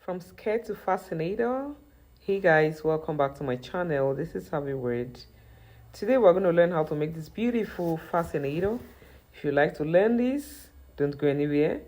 From scared to fascinator. Hey guys, welcome back to my channel. This is Happy Word. Today we're going to learn how to make this beautiful fascinator. If you like to learn this, don't go anywhere.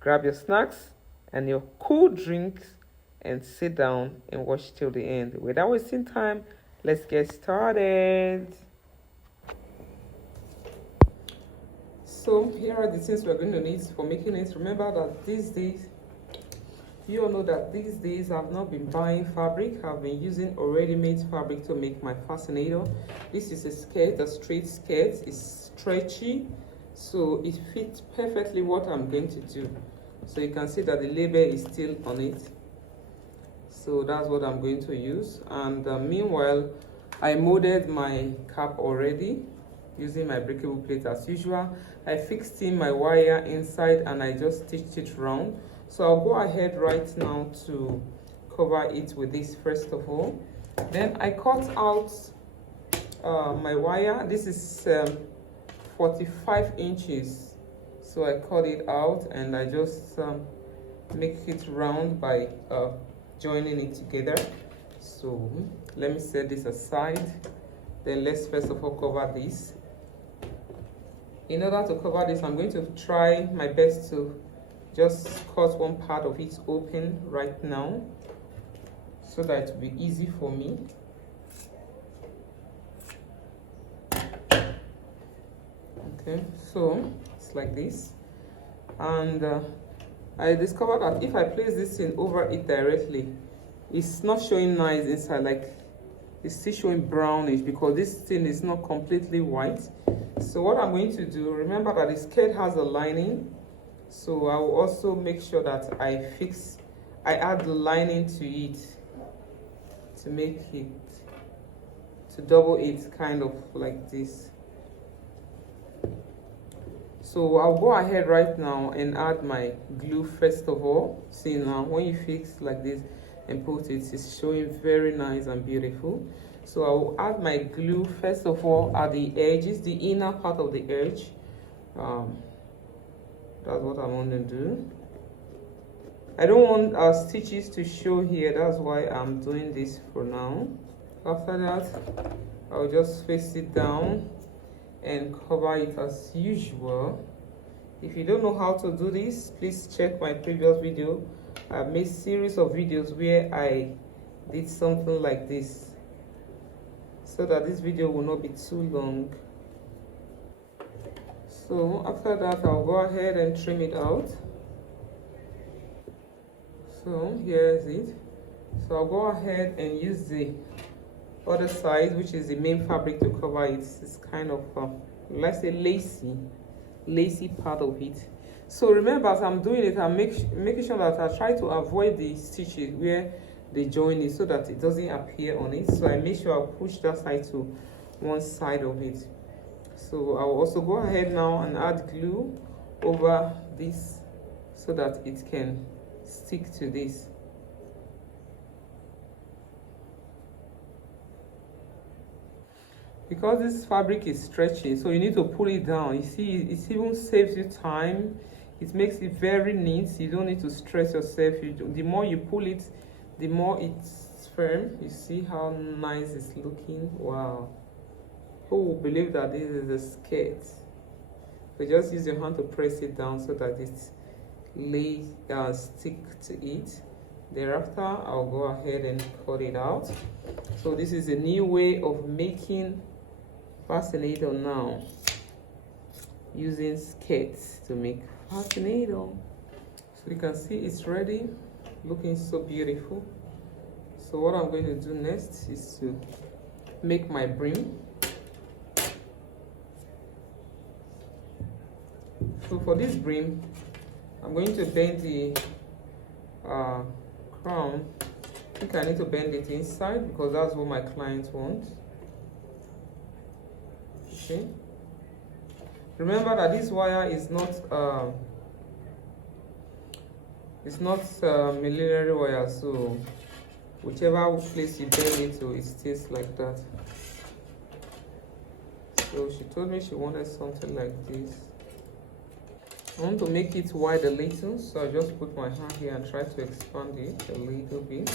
Grab your snacks and your cool drinks and sit down and watch till the end. Without wasting time, let's get started. So here are the things we're going to need for making it. Remember that these days, you all know that these days I've not been buying fabric. I've been using already made fabric to make my fascinator. This is a skirt, a straight skirt. It's stretchy, so it fits perfectly what I'm going to do. So you can see that the label is still on it. So that's what I'm going to use. And meanwhile, I molded my cap already using my breakable plate as usual. I fixed in my wire inside and I just stitched it round. So I'll go ahead right now to cover it with this first of all. Then I cut out my wire. This is 45 inches. So I cut it out and I just make it round by joining it together. So let me set this aside. Then let's first of all cover this. In order to cover this, I'm going to try my best to just cut one part of it open right now so that it will be easy for me. Okay, so it's like this. And I discovered that if I place this thing over it directly, it's not showing nice inside, like it's still showing brownish because this thing is not completely white. So what I'm going to do, remember that the skirt has a lining. So I will also make sure that I add the lining to it to make it, to double it kind of like this. So I'll go ahead right now and add my glue first of all. See now, when you fix like this and put it, it's showing very nice and beautiful. So I will add my glue first of all at the edges, the inner part of the edge. That's what I want to do. I don't want stitches to show here. That's why I'm doing this for now. After that, I'll just face it down and cover it as usual. If you don't know how to do this, please check my previous video. I've made a series of videos where I did something like this, so that this video will not be too long. So after that, I'll go ahead and trim it out. So here is it. So I'll go ahead and use the other side, which is the main fabric, to cover it. It's kind of, let's say, lacy part of it. So remember, as I'm doing it, I'm making sure that I try to avoid the stitches where they join it so that it doesn't appear on it. So I make sure I push that side to one side of it. So I will also go ahead now and add glue over this so that it can stick to this. Because this fabric is stretchy, so you need to pull it down. You see, it even saves you time. It makes it very neat. You don't need to stress yourself. The more you pull it, the more it's firm. You see how nice it's looking. Wow. Who will believe that this is a skirt? So just use your hand to press it down so that it stick to it. Thereafter, I'll go ahead and cut it out. So this is a new way of making fascinator now, using skirts to make fascinator. So you can see it's ready, looking so beautiful. So what I'm going to do next is to make my brim. So for this brim, I'm going to bend the crown. I think I need to bend it inside because that's what my client wants. Okay. Remember that this wire is not millimeter wire, so whichever place you bend it to, it stays like that. So she told me she wanted something like this. I want to make it wide a little, so I just put my hand here and try to expand it a little bit.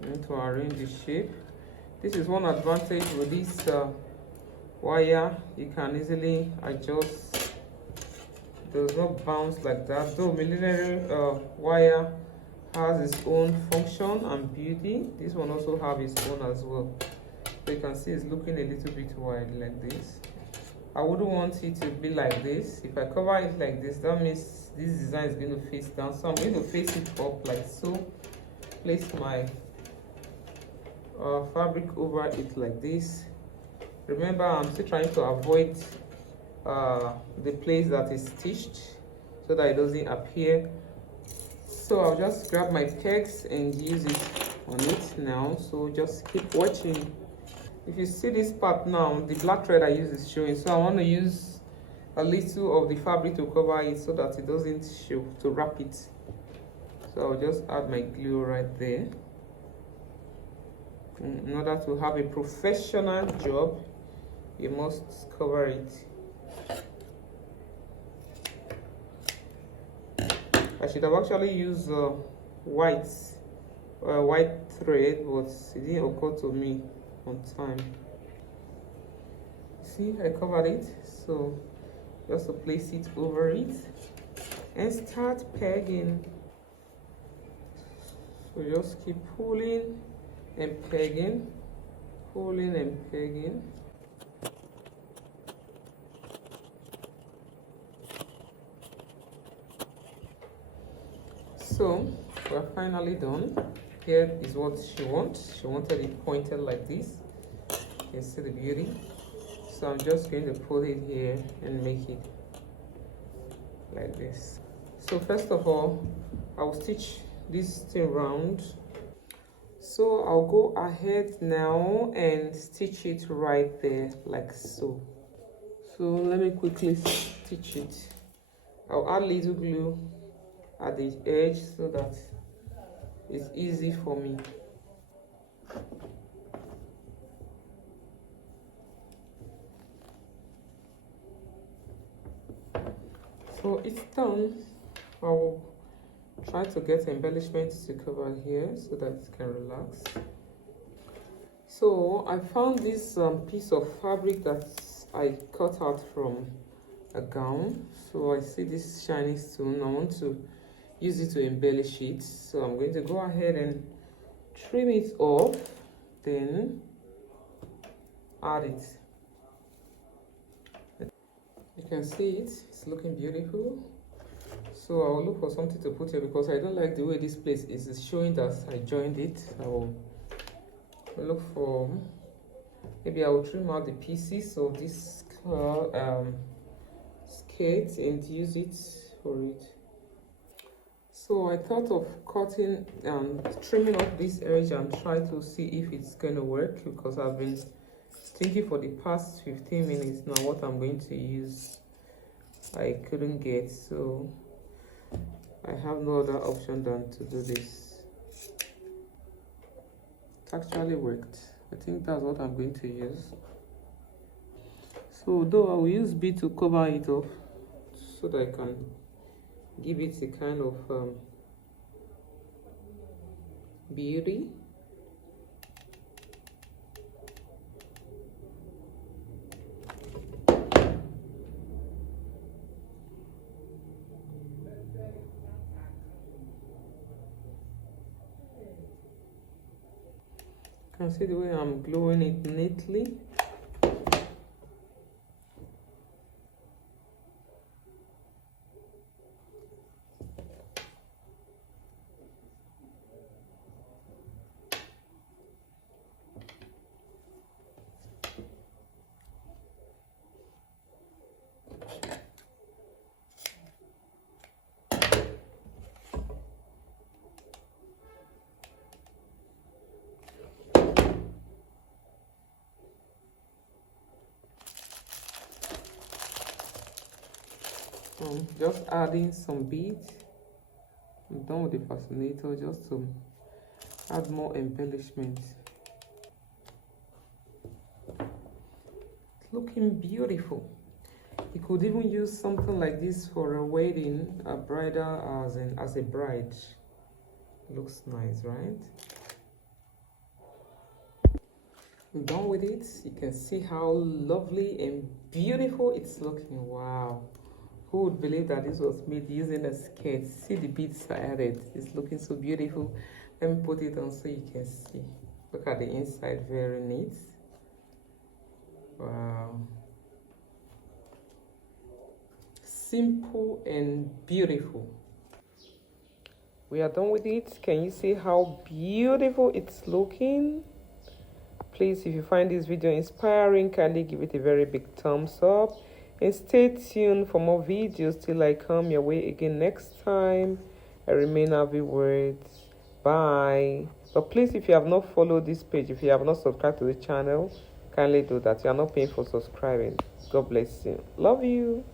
And to arrange the shape. This is one advantage with this wire. You can easily adjust. It does not bounce like that. Though millimeter wire has its own function and beauty, this one also have its own as well. So you can see it's looking a little bit wide like this. I wouldn't want it to be like this. If I cover it like this, that means this design is going to face down. So I'm going to face it up like so. Place my fabric over it like this. Remember, I'm still trying to avoid the place that is stitched so that it doesn't appear. So I'll just grab my pegs and use it on it now. So just keep watching. If you see this part now, the black thread I use is showing, so I want to use a little of the fabric to cover it so that it doesn't show, to wrap it. So I'll just add my glue right there. In order to have a professional job, you must cover it. I should have actually used white thread, but it didn't occur to me on time. See, I covered it, so just to place it over it and start pegging. So just keep pulling and pegging, pulling and pegging. So we're finally done. Here is what she wants. She wanted it pointed like this. You can see the beauty. So I'm just going to put it here and make it like this. So first of all, I'll stitch this thing round. So I'll go ahead now and stitch it right there like so. So let me quickly stitch it. I'll add little glue at the edge so that it's easy for me. So it's done. I will try to get embellishments to cover here so that it can relax. So I found this piece of fabric that I cut out from a gown. So I see this shiny stone. I want to use it to embellish it. So I'm going to go ahead and trim it off, then add it. You can see it's looking beautiful. So I'll look for something to put here because I don't like the way this place is. It's showing that I joined it. I'll look for, maybe I will trim out the pieces of this skirt and use it for it. So I thought of cutting and trimming off this edge and try to see if it's going to work, because I've been thinking for the past 15 minutes now what I'm going to use. I couldn't get, so I have no other option than to do this. It actually worked. I think that's what I'm going to use. So though I will use bead to cover it up so that I can give it a kind of beauty. You can see the way I'm gluing it neatly. Just adding some beads. I'm done with the fascinator, just to add more embellishments. It's looking beautiful. You could even use something like this for a wedding, a bridal, as a bride. Looks nice, right? I'm done with it. You can see how lovely and beautiful it's looking. Wow. Who would believe that this was made using a skirt? See the beads added. It's looking so beautiful. Let me put it on so you can see. Look at the inside, very neat. Wow. Simple and beautiful. We are done with it. Can you see how beautiful it's looking? Please, if you find this video inspiring, kindly give it a very big thumbs up. And stay tuned for more videos till I come your way again next time. I remain happy words. Bye. But please, if you have not followed this page, if you have not subscribed to the channel, kindly do that. You are not paying for subscribing. God bless you. Love you.